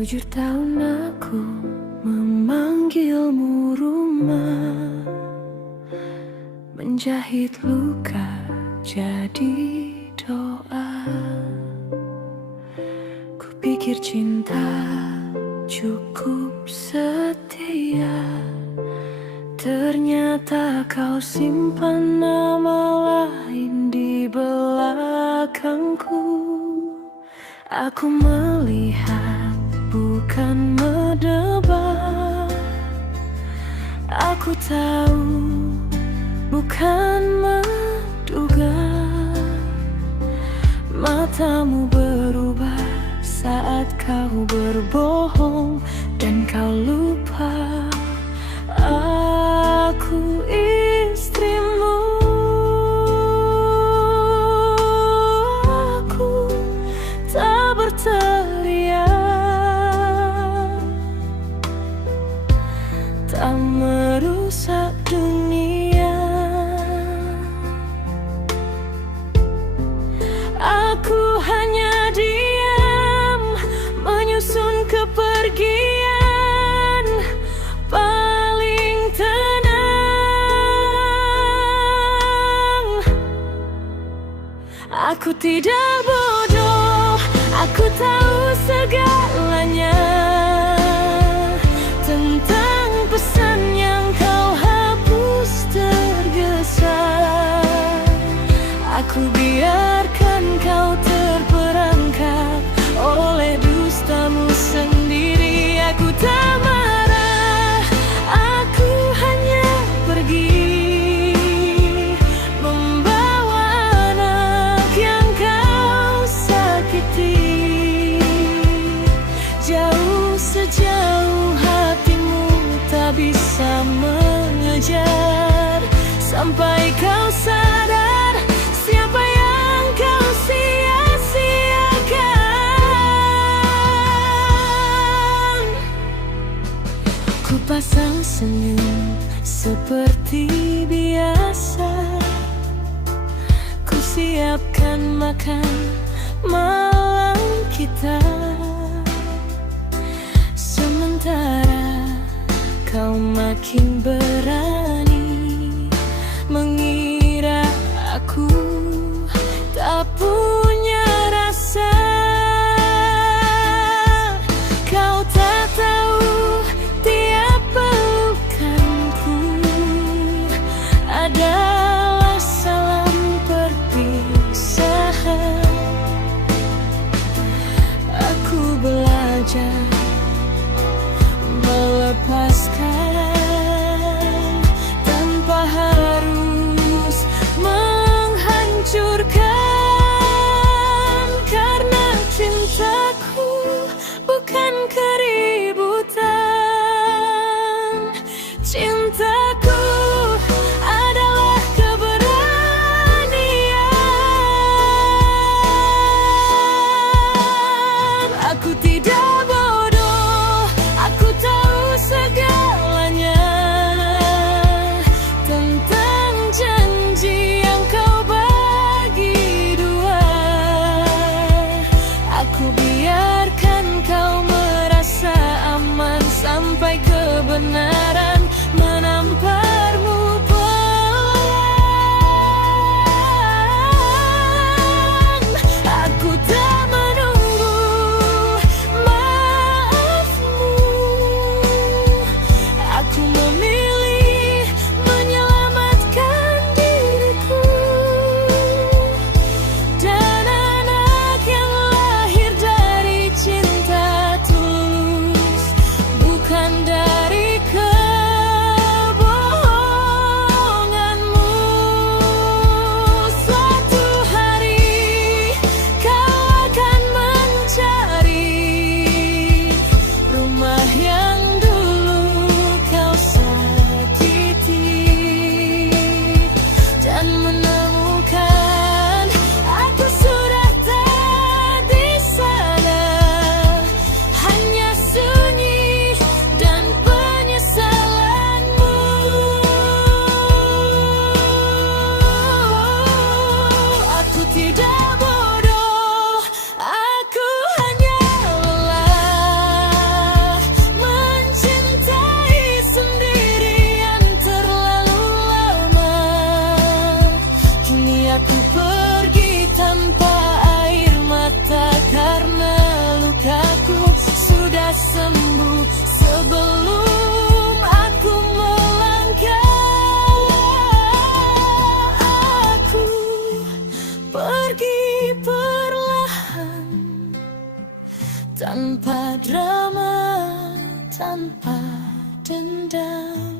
7 tahun aku memanggilmu rumah, menjahit luka jadi doa. Kupikir cinta cukup setia, ternyata kau simpan nama lain di belakangku. Aku melihat, bukan menebak. Aku tahu, bukan menduga. Matamu berubah saat kau berbohong, dan kau lupa aku istrimu. Aku tak berteriak, tak merusak dunia. Aku hanya diam, menyusun kepergian paling tenang. Aku tidak bodoh, aku tahu segalanya tentang pesan yang kau hapus tergesa. Aku biarkan kau terperangkap oleh dustamu sendiri. Aku tak marah, aku hanya pergi, membawa anak yang kau sakiti. Jauh sejauh hatimu tak bisa mengejar, sampai kau sadar siapa yang kau sia-siakan. Ku pasang senyum seperti biasa, ku siapkan makan malam kita. Sementara kau makin berani mengira aku tak punya rasa. Kau tak tahu tiap pelukanku adalah salam perpisahan. Aku belajar melepaskan tanpa harus menghancurkan, karena cintaku bukan keributan. Cintaku adalah keberanian. Aku tidak bodoh, aku tahu segalanya tentang janji yang kau bagi dua. Aku biarkan kau merasa aman sampai kebenaran menamparmu pelan. Aku tak menunggu maafmu, aku memilih menyelamatkan diriku dan anak yang lahir dari cinta tulus, bukan dari tanpa dendam.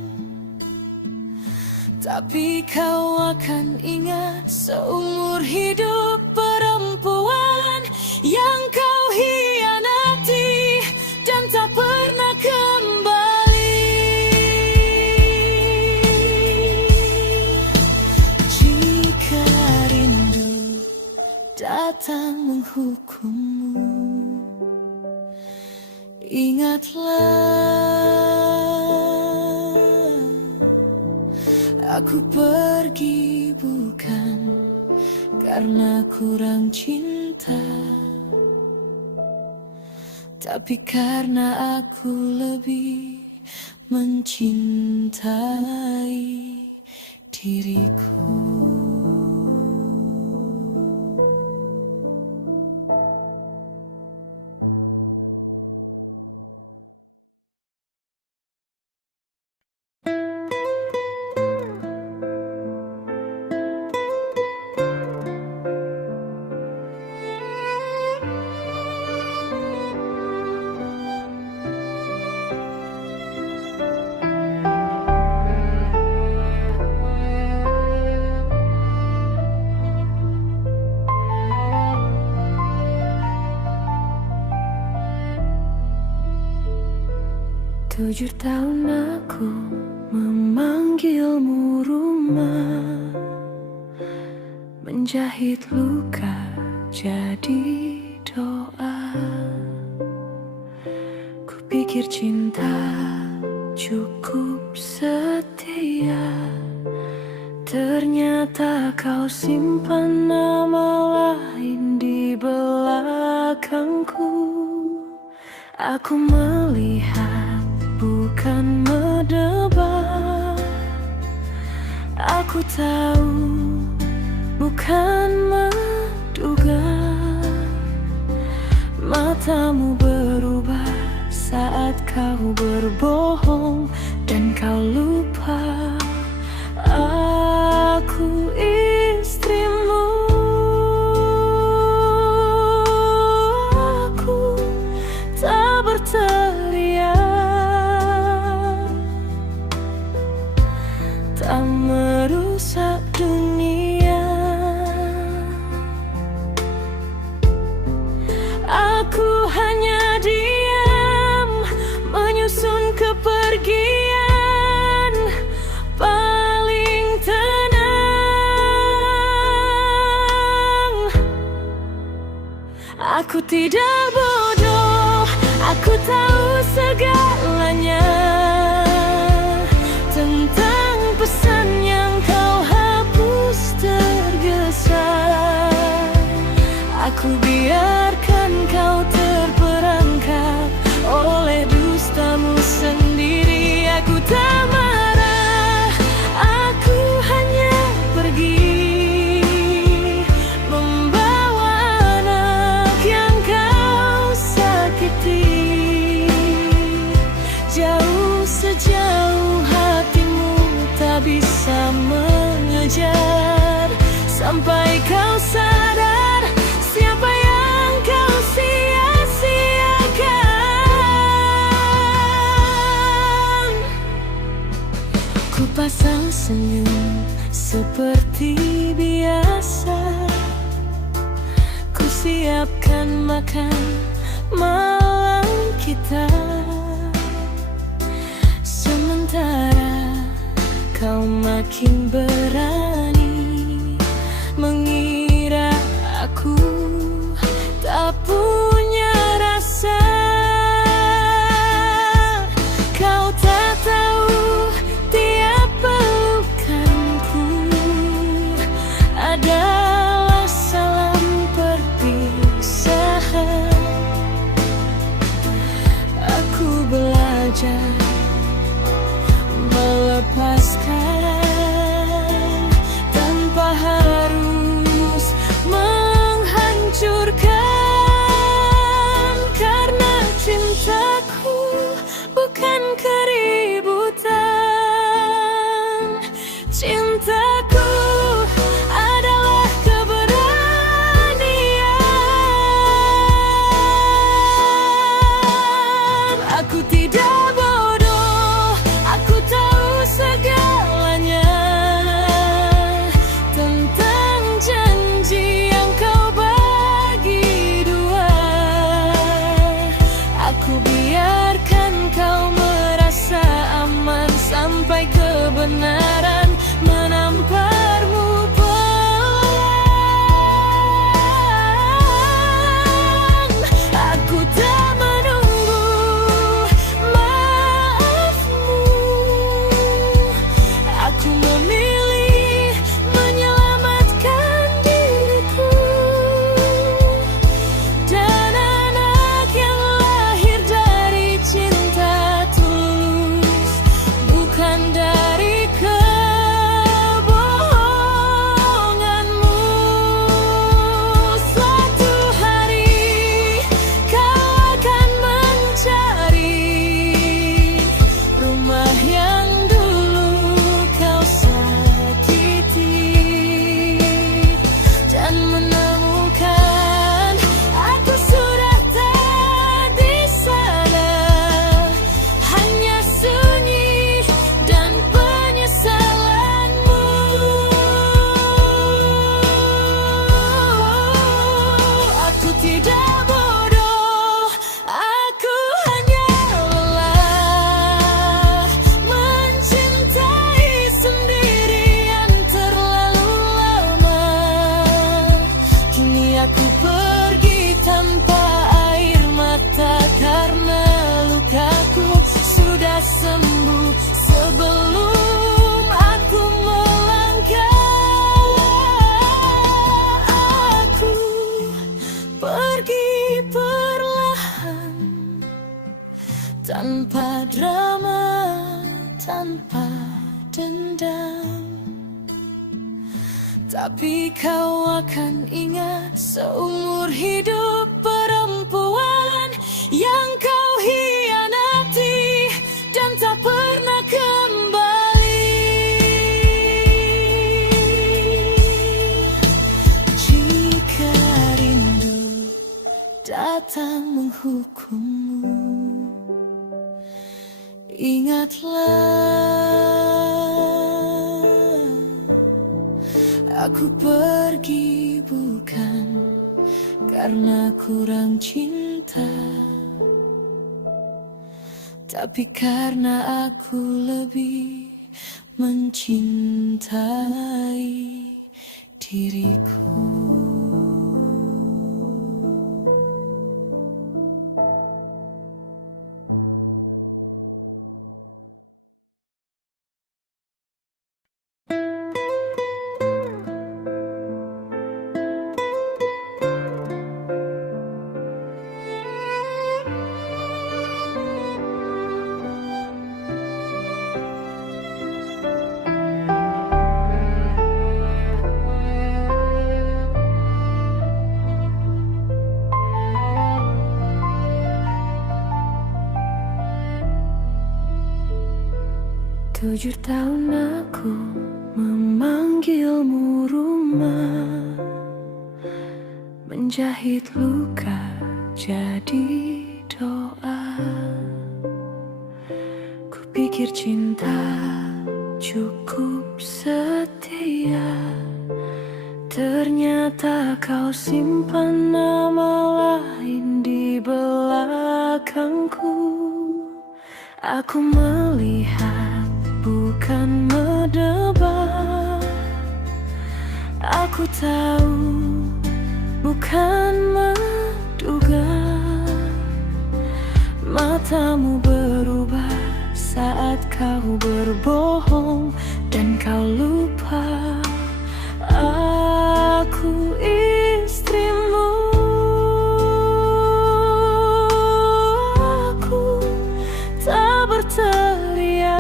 Tapi kau akan ingat seumur hidup perempuan yang kau hianati dan tak pernah kembali. Jika rindu datang menghukummu, ingatlah, aku pergi bukan karena kurang cinta, tapi karena aku lebih mencintai diriku. Tujuh tahun aku memanggilmu rumah, menjahit luka jadi doa. Kupikir cinta cukup setia, ternyata kau simpan nama lain di belakangku. Aku melihat bukan menebak, aku tahu bukan menduga. Matamu berubah saat kau berbohong dan kau lupa aku istrimu. Aku tak berteriak, tak merusak dunia. Aku hanya diam menyusun kepergian paling tenang. Aku tidak bodoh, aku tahu segalanya tentang pesan yang kau hapus tergesa. Aku biarkan kau terperangkap oleh dustamu sendiri. Aku tak marah, aku hanya pergi membawa anak yang kau sakiti. Jauh sejauh hatimu tak bisa mengejar, sampai kau sadar siapa yang kau sia-siakan. Ku pasang senyum seperti biasa, ku siapkan makan malam kita. Sementara kau makin berani mengira aku tak punya rasa. Kau tak tahu tiap pelukanku adalah salam perpisahan. Aku belajar melepaskan tanpa harus menghancurkan, karena cintaku bukan keributan. Cintaku adalah keberanian. Aku tidak boleh sembuh sebelum aku melangkah. Aku pergi perlahan, tanpa drama, tanpa dendam. Tapi kau akan ingat seumur hidup perempuan yang kau hianati dan tak pernah kembali. Jika rindu datang menghukummu, ingatlah aku pergi bukan karena kurang cinta, tapi karena aku lebih mencintai diriku. Tujuh tahun aku memanggilmu rumah, menjahit luka jadi doa. Kupikir cinta cukup setia, ternyata kau simpan nama lain di belakangku. Aku melihat bukan menebak, aku tahu bukan menduga. Matamu berubah saat kau berbohong dan kau lupa aku istrimu. Aku tak berteriak,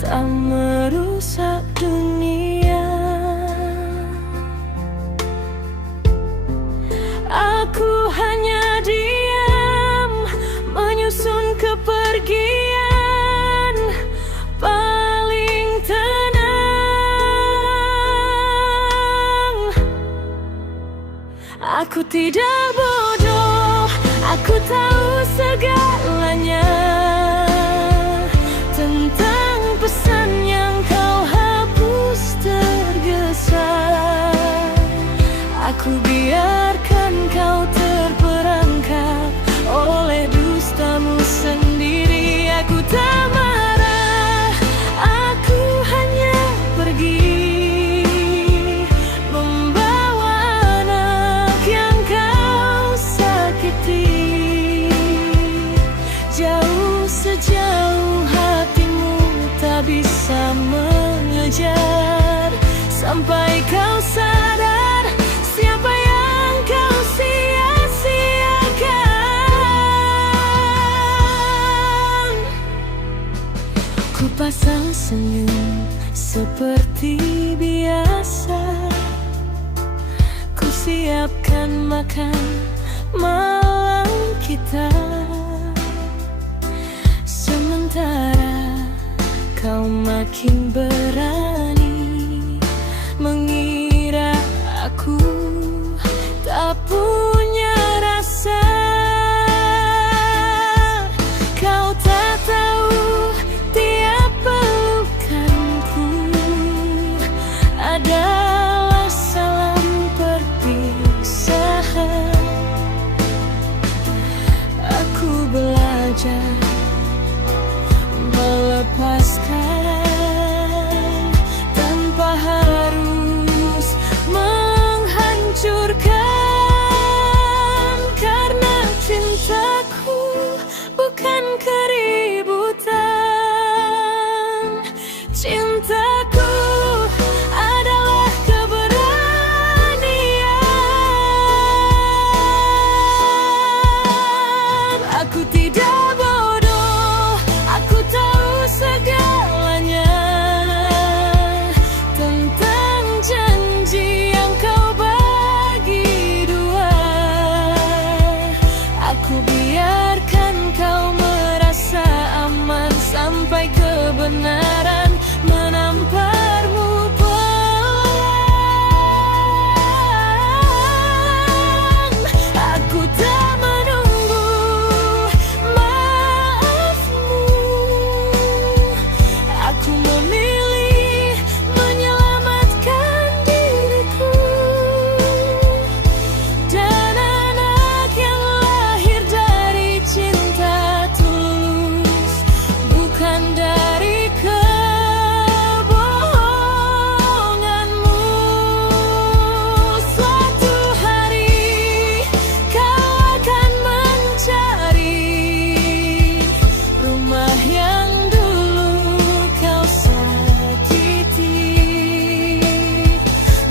tak merusak dunia. Aku hanya diam menyusun kepergian paling tenang. Aku tidak bodoh, aku tahu segalanya tentang pesan yang kau hapus tergesa. Aku biarkan kau terperangkap oleh dustamu sendiri. Aku tak marah, aku hanya pergi membawa anak yang kau sakiti. Jauh sejauh hatimu tak bisa mengejar, sampai kau sadar siapa yang kau sia-siakan. Ku pasang senyum seperti biasa, ku siapkan makan malam kita. Sementara kau makin berani mengira aku tak punya rasa. Kau tak tahu tiap pelukanku adalah salam perpisahan. Aku belajar melepaskan tanpa harus menghancurkan, karena cintaku Aku biarkan kau merasa aman sampai kebenaran menamparmu pelan. Aku tak menunggu maafmu. Aku memilih menyelamatkan diriku dan anak yang lahir dari cinta tulus, bukan dari kebohonganmu. Suatu hari kau akan mencari rumah yang dulu kau sakiti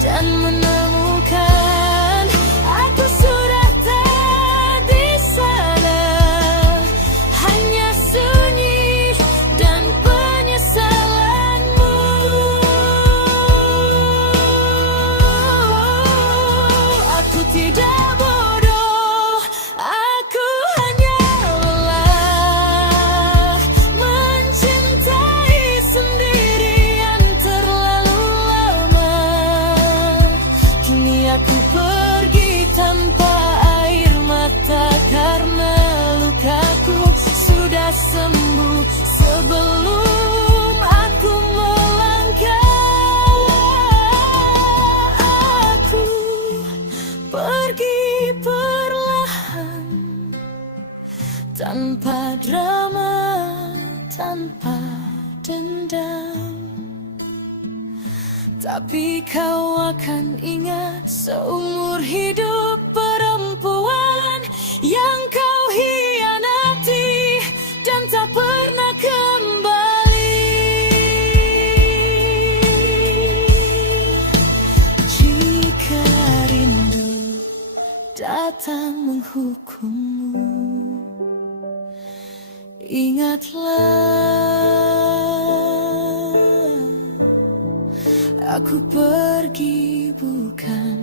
dan menemukan aku sudah tak di sana, hanya sunyi dan penyesalanmu. Aku tidak bodoh, aku hanya lelah mencintai sendirian terlalu lama. Kini aku pergi tanpa air mata karena lukaku sudah sembuh sebelum aku melangkah. Aku pergi perlahan, tanpa drama, tanpa dendam. Tapi kau akan ingat seumur hidup perempuan yang kau hianati dan tak pernah kembali. Jika rindu datang menghukummu, ingatlah, aku pergi bukan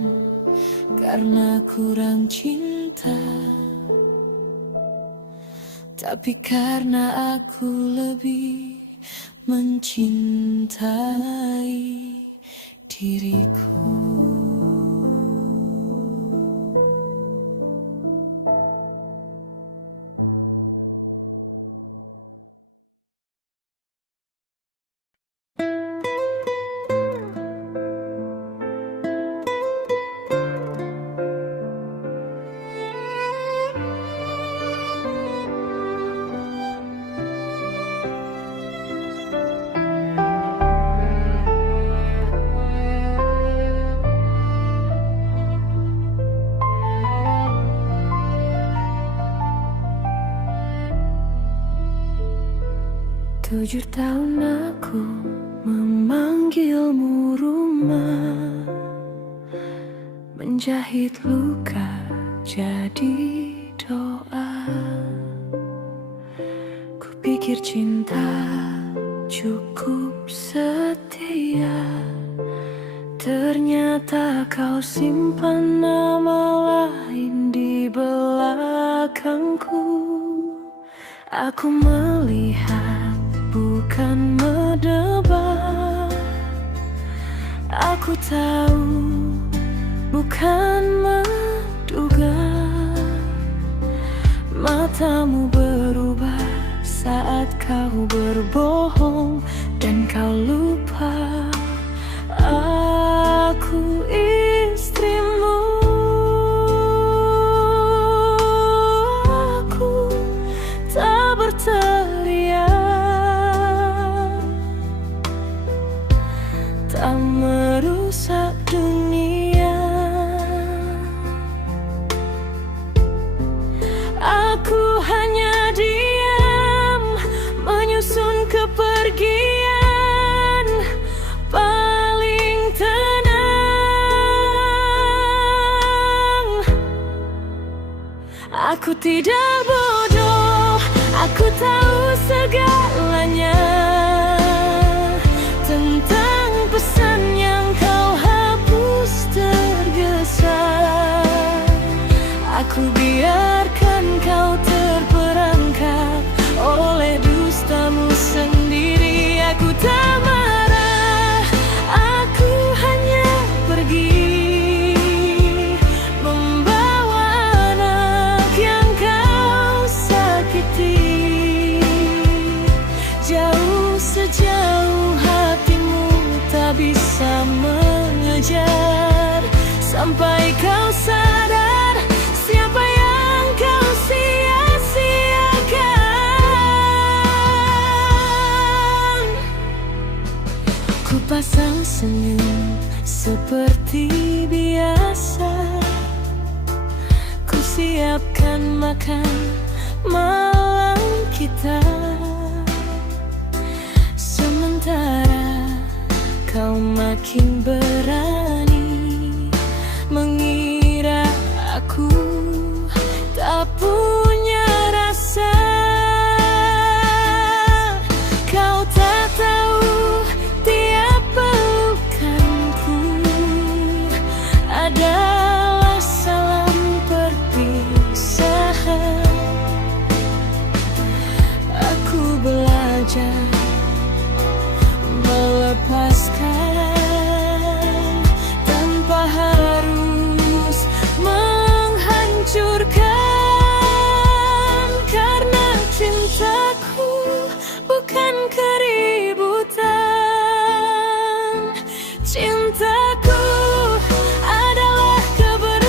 karena kurang cinta, tapi karena aku lebih mencintai diriku. Tujuh tahun aku memanggilmu rumah, menjahit luka jadi doa. Kupikir cinta cukup setia, ternyata kau simpan nama lain di belakangku. Aku melihat bukan menebak, aku tahu bukan menduga. Matamu berubah saat kau berbohong dan kau lupa aku istrimu. Aku tak berteriak, tak merusak dunia. Aku hanya diam menyusun kepergian paling tenang. Aku tidak bodoh, aku tahu segalanya tentang pesan yang kau hapus tergesa. Aku biarkan kau senyum seperti biasa. Ku siapkan makan malam kita, sementara kau makin berani mengira aku tak punya rasa. Kau tak tahu tiap pelukanku adalah salam perpisahan. Aku belajar melepaskan tanpa harus menghancurkan, karena cintaku bukan keributan. Cintaku adalah keberanian.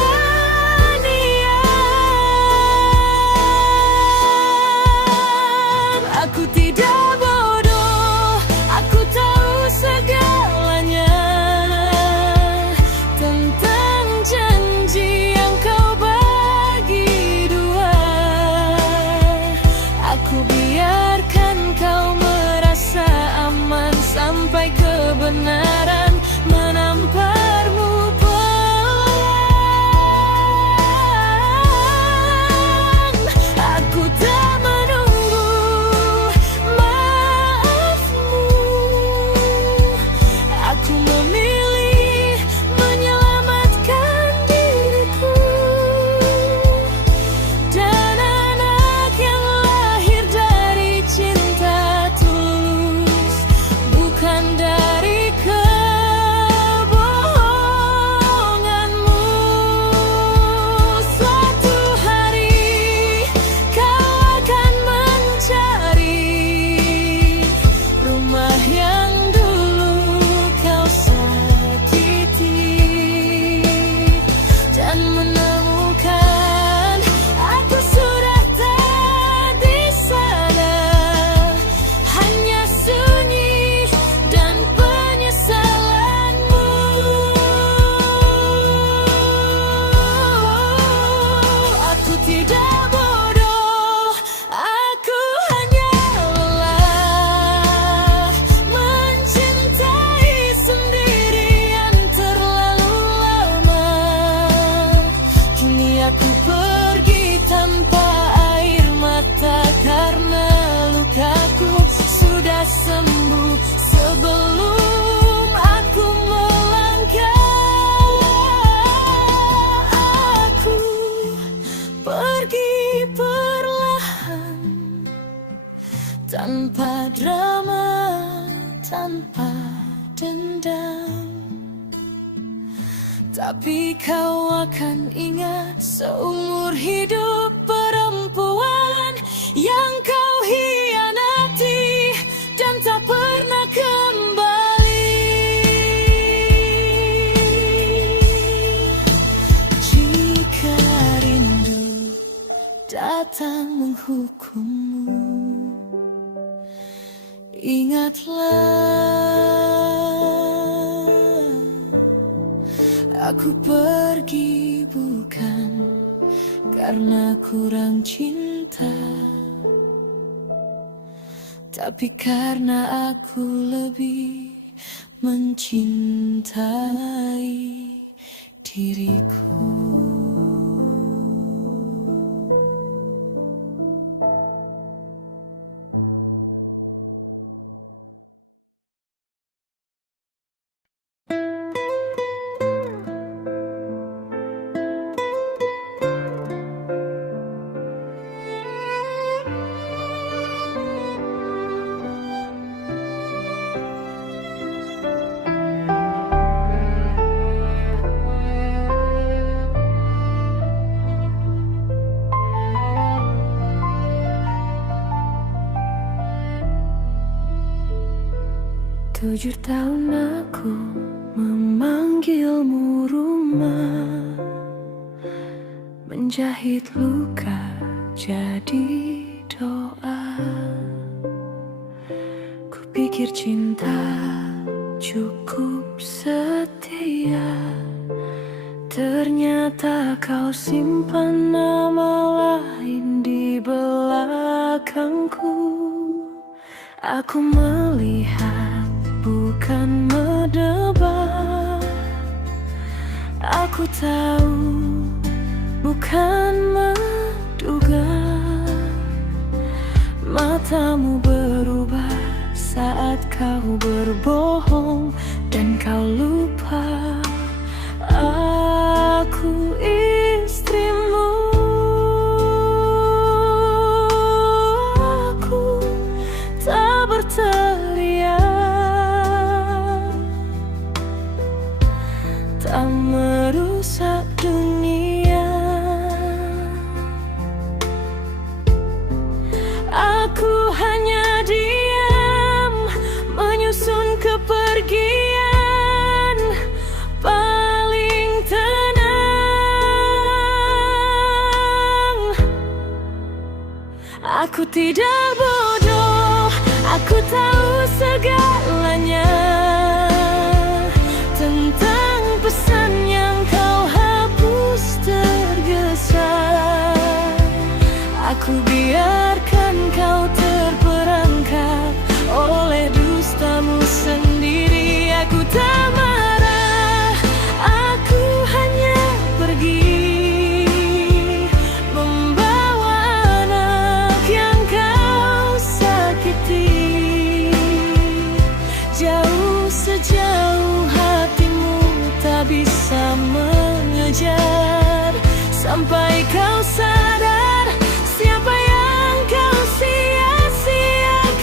Aku tidak bodoh, aku tahu segalanya tentang janji yang kau bagi dua. Aku biarkan kau merasa aman sampai kebenaran menamparmu pelan. Aku tak menunggu maafmu, aku memilih menyelamatkan diriku dan anak yang lahir dari cinta tulus, bukan dari kebohonganmu. Suatu hari kau akan mencari rumah yang dulu kau sakiti dan menemukan aku sudah tak di sana, hanya sunyi dan penyesalanmu. Aku tidak bodoh, aku hanya lelah mencintai sendirian terlalu lama. Kini aku pergi tanpa air mata karena lukaku sudah sembuh sebelum aku melangkah. Aku pergi perlahan, tanpa drama, tanpa dendam. Tapi kau akan ingat seumur hidup perempuan yang kau hianati dan tak pernah kembali. Jika rindu datang menghukummu, ingatlah, aku pergi bukan karena kurang cinta, tapi karena aku lebih mencintai diriku. Tujuh tahun aku memanggilmu rumah, menjahit luka jadi doa. Kupikir cinta cukup setia. Ternyata kau simpan nama lain di belakangku. Aku melihat, bukan menebak. Aku tahu, bukan menduga. Matamu berubah saat kau berbohong, dan kau lupa aku istrimu. Aku tak berteriak, tak merusak dunia. Aku hanya diam, menyusun kepergian paling tenang. Aku tidak bodoh, aku tahu segalanya tentang pesan yang kau hapus tergesa. Aku biarkan kau terperangkap oleh dustamu sendiri. Aku tak marah, aku hanya pergi, membawa anak yang kau sakiti. Jauh sejauh hatimu tak bisa mengejar, sampai kau sadar siapa yang kau sia-siakan.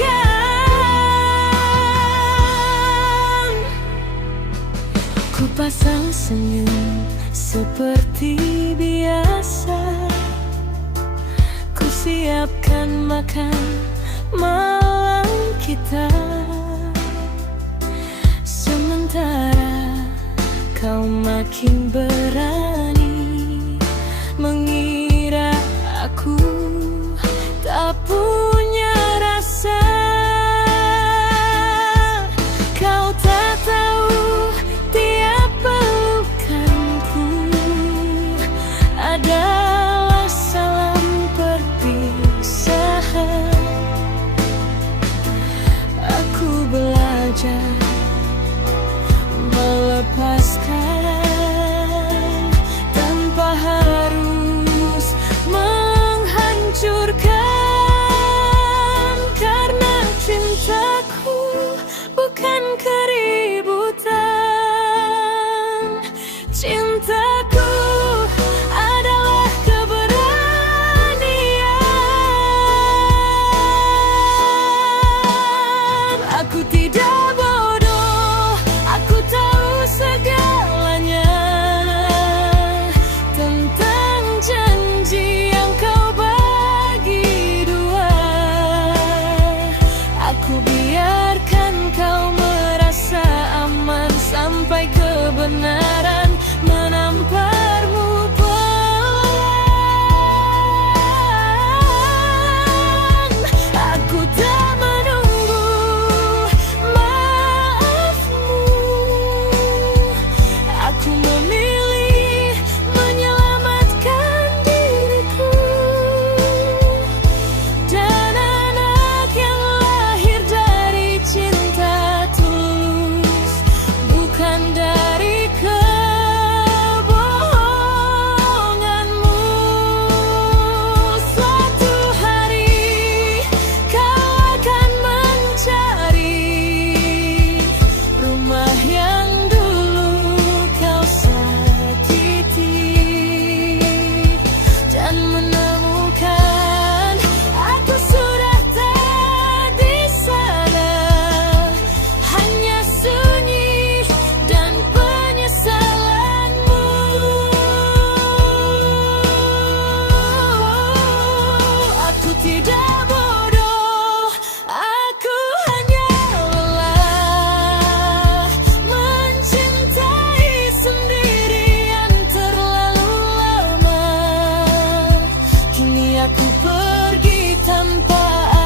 Ku pasang senyum seperti biasa, ku siapkan makan malam kita. Sementara kau makin berani mengira aku tak punya rasa. Kau tak tahu tiap pelukanku adalah salam perpisahan. Aku belajar melepaskan tanpa harus menghancurkan, karena cintaku bukan keributan. Cintaku adalah keberanian. Aku tidak bodoh, aku tahu segalanya tentang janji yang kau bagi dua. Aku biarkan kau merasa aman sampai kebenaran menamparmu pulang. Aku tak menunggu maafmu, aku memilih menyelamatkan diriku dan anak yang lahir dari cinta tulus, bukan dari kebohonganmu. Suatu hari kau akan mencari rumah yang dulu kau sakiti dan menemukan aku sudah tak di sana, hanya sunyi dan penyesalanmu. Aku tidak bodoh, aku hanya lelah mencintai sendirian terlalu lama. Kini aku pergi tanpa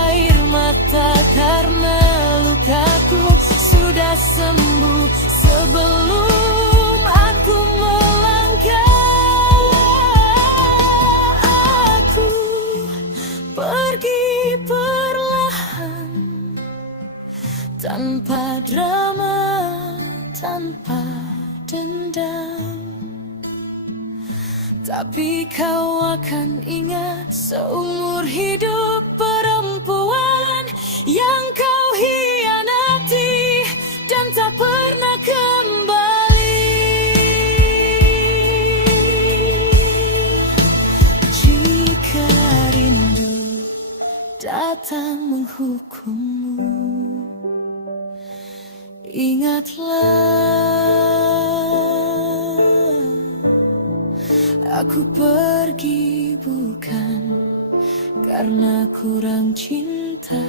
air mata karena lukaku sudah sembuh. perlahan, tanpa drama, tanpa dendam. Tapi kau akan ingat seumur hidup perempuan yang kau hianati dan tak pernah kembali. Jika rindu datang menghukummu, ingatlah aku pergi bukan karena kurang cinta,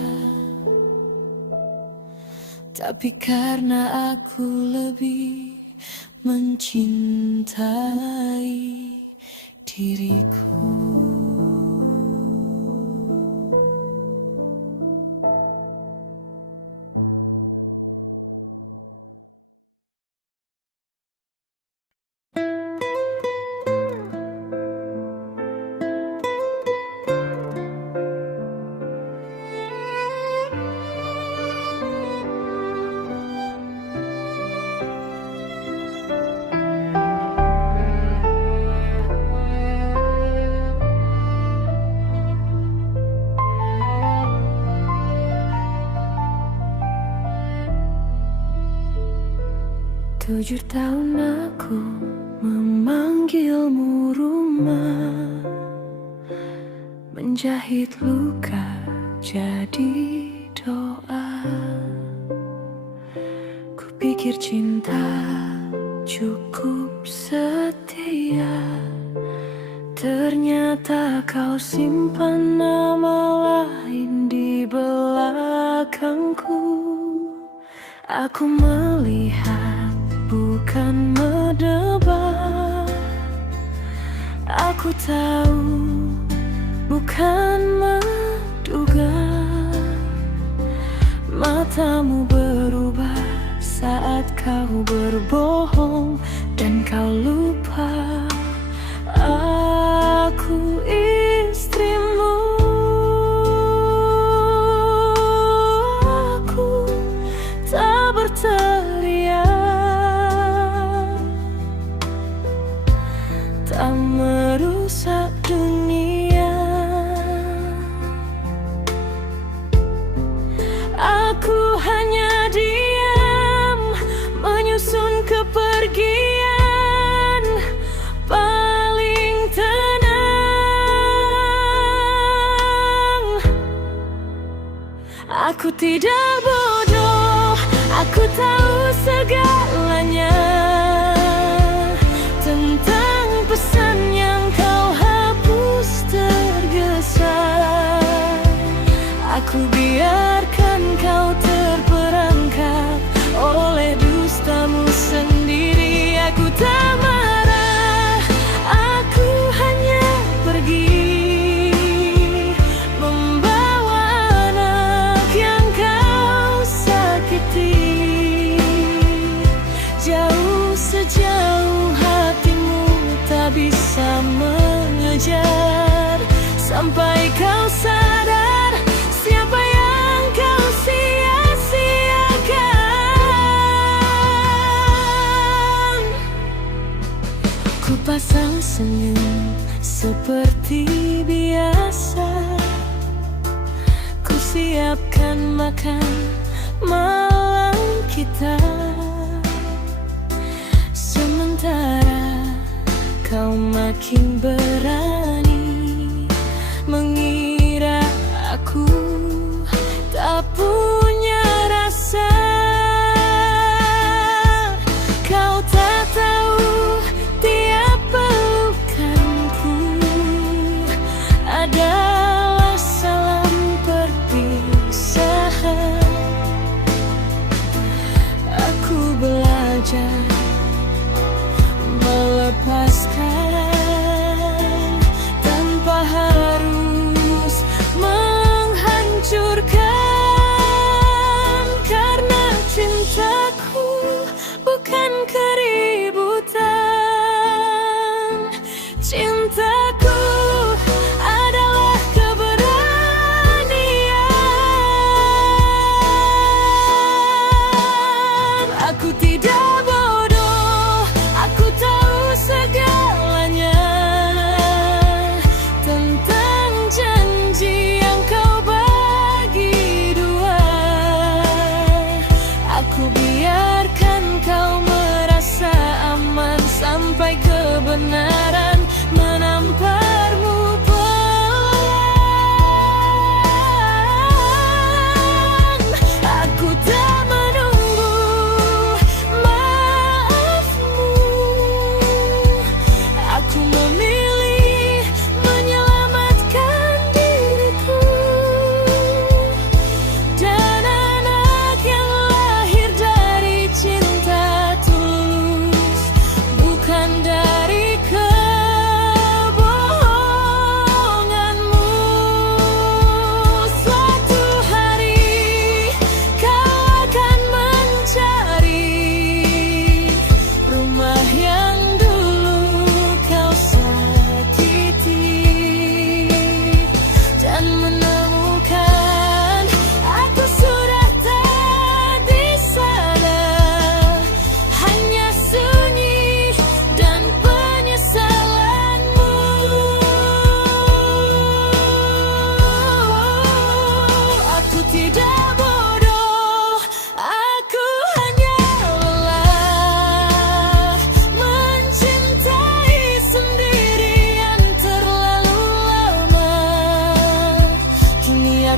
tapi karena aku lebih mencintai diriku. Tujuh tahun aku memanggilmu rumah, menjahit luka jadi doa. Kupikir cinta cukup setia, ternyata kau simpan nama lain di belakangku. Aku melihat bukan menebak, aku tahu bukan menduga. Matamu berubah saat kau berbohong dan kau lupa aku istrimu. Aku tak berteriak, tak merusak dunia. Aku hanya diam menyusun kepergian paling tenang. Aku tidak bodoh, aku tahu segalanya tentang pesan yang kau hapus tergesa. Aku biarkan kau terperangkap oleh dustamu sendiri. Aku tak marah, aku hanya pergi membawa anak yang kau sakiti. Jauh sejauh hatimu tak bisa mengejar, sampai kau sadar siapa yang kau sia-siakan. Ku pasang senyum seperti biasa, ku siapkan makan malam kita. Sementara kau makin berani mengira aku tak punya rasa. Kau tak tahu tiap pelukanku adalah salam perpisahan. Aku belajar melepaskan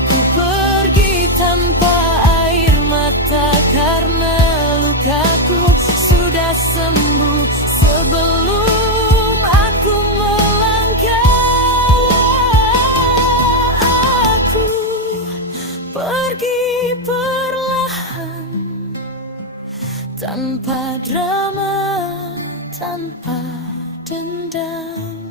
Aku pergi tanpa air mata karena lukaku sudah sembuh sebelum aku melangkah. Aku pergi perlahan, tanpa drama, tanpa dendam.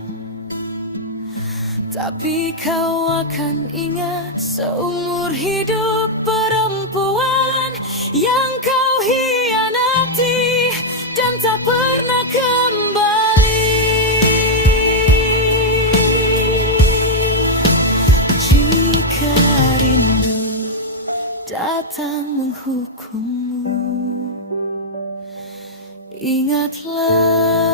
Tapi kau akan ingat seumur hidup perempuan yang kau hianati dan tak pernah kembali. Jika rindu datang menghukummu, ingatlah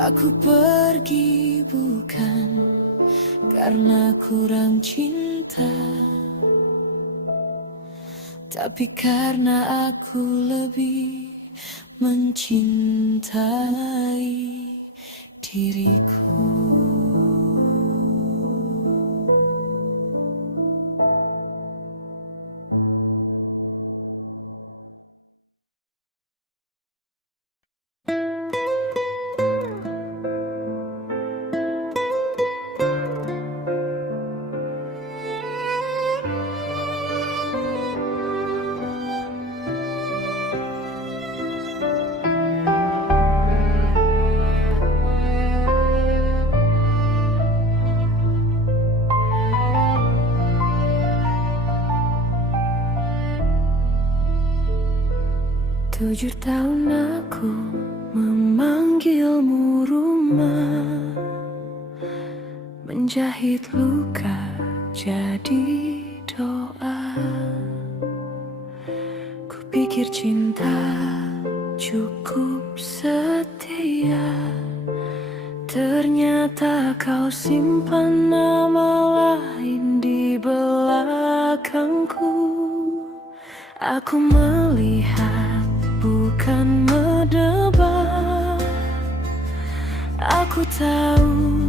aku pergi bukan karena kurang cinta, tapi karena aku lebih mencintai diriku. Tujuh tahun aku memanggilmu rumah, menjahit luka jadi doa. Kupikir cinta cukup setia, ternyata kau simpan nama lain di belakangku. Aku melihat bukan menebak, aku tahu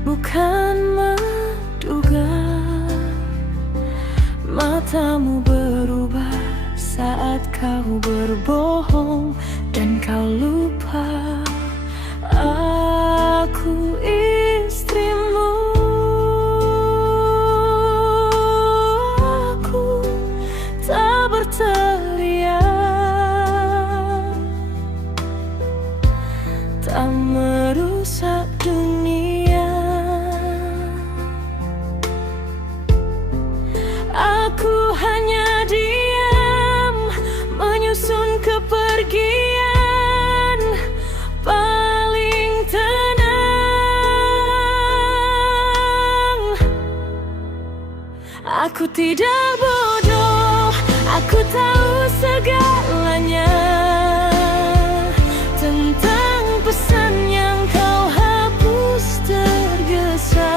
bukan menduga. Matamu berubah saat kau berbohong dan kau lupa aku istrimu. Aku tak berteriak, tak merusak dunia. Aku hanya diam menyusun kepergian paling tenang. Aku tidak bodoh, aku tahu segalanya tentang pesan yang kau hapus tergesa.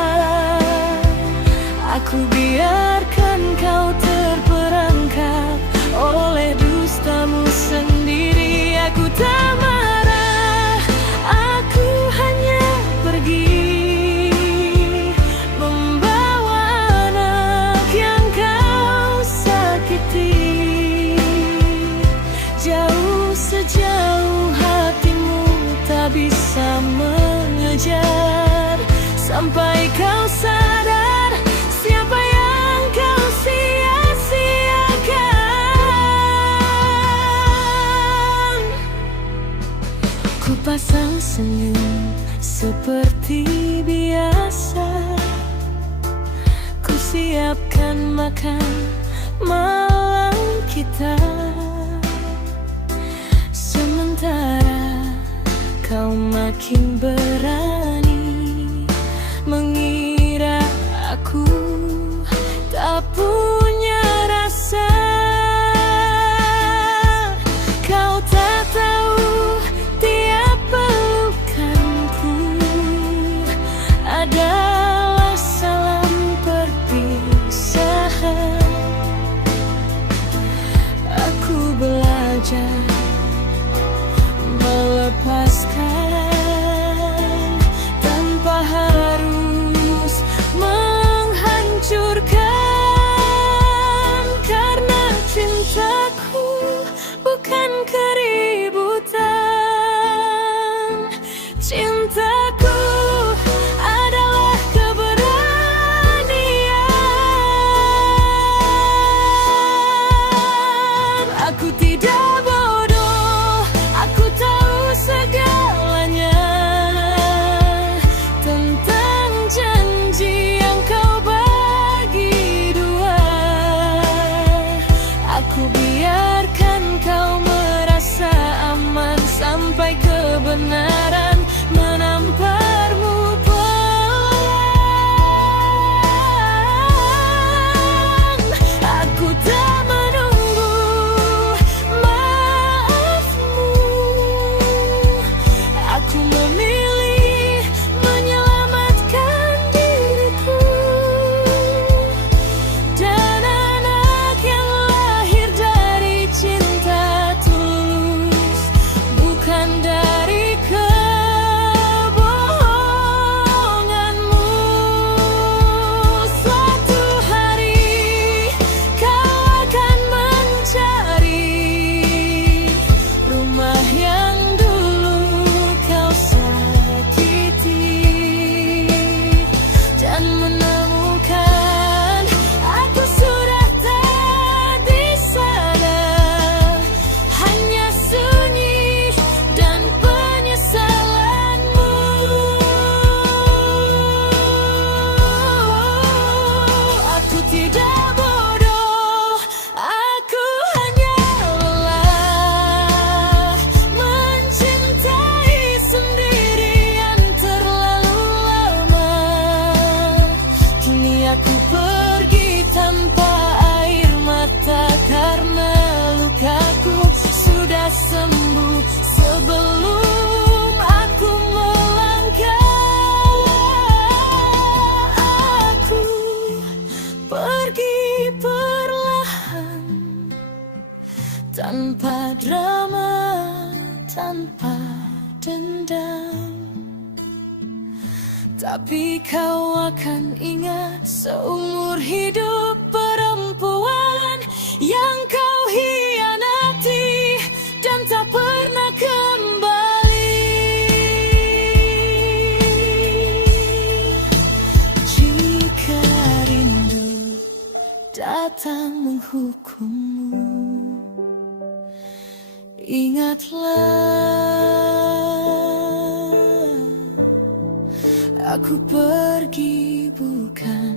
Aku biarkan kau terperangkap oleh dustamu sendiri. Aku tak marah, aku hanya pergi membawa anak yang kau sakiti. Jauh sejauh hatimu tak bisa mengejar, sampai kau sadar siapa yang kau sia-siakan. Ku pasang senyum seperti biasa, ku siapkan makan malam kita. Sementara kau makin berani mengira aku tak punya rasa. Kau tak tahu tiap pelukanku adalah salam perpisahan. Aku belajar melepaskan tanpa harus dendam. Tapi kau akan ingat seumur hidup perempuan yang kau hianati dan tak pernah kembali. Jika rindu datang menghukummu, ingatlah aku pergi bukan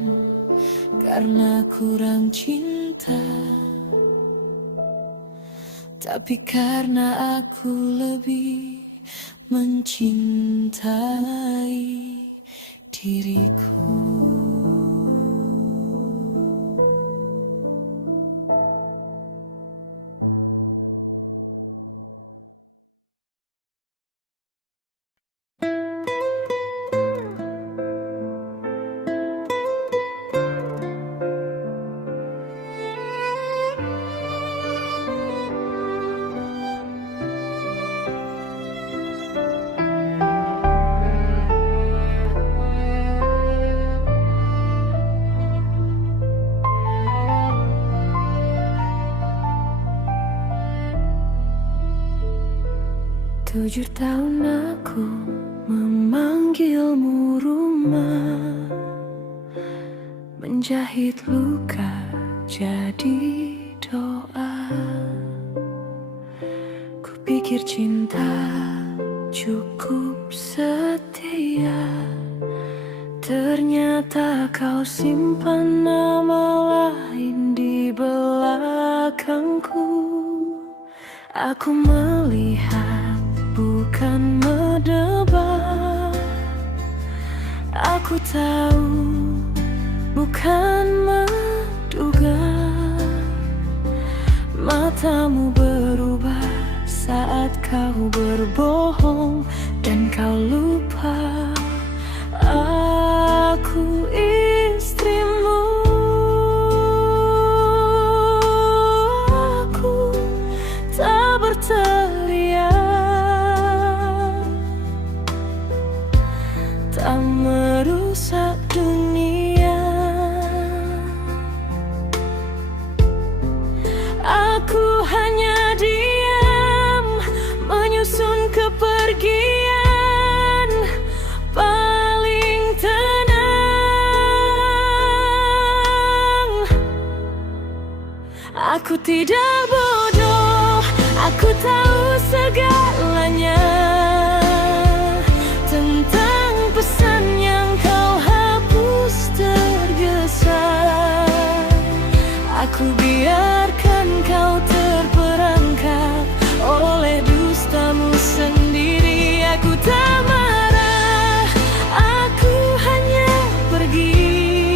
karena kurang cinta, tapi karena aku lebih mencintai diriku. Tujuh tahun aku memanggilmu rumah, menjahit luka jadi doa. Kupikir cinta cukup setia, ternyata kau simpan nama lain di belakangku. Aku melihat bukan menebak, aku tahu bukan menduga. Matamu berubah saat kau berbohong dan kau lupa aku istrimu. Aku tak berteriak, tak merusak dunia. Aku hanya diam menyusun kepergian paling tenang. Aku tidak bodoh, aku tahu segalanya tentang pesan yang kau hapus tergesa. Aku biar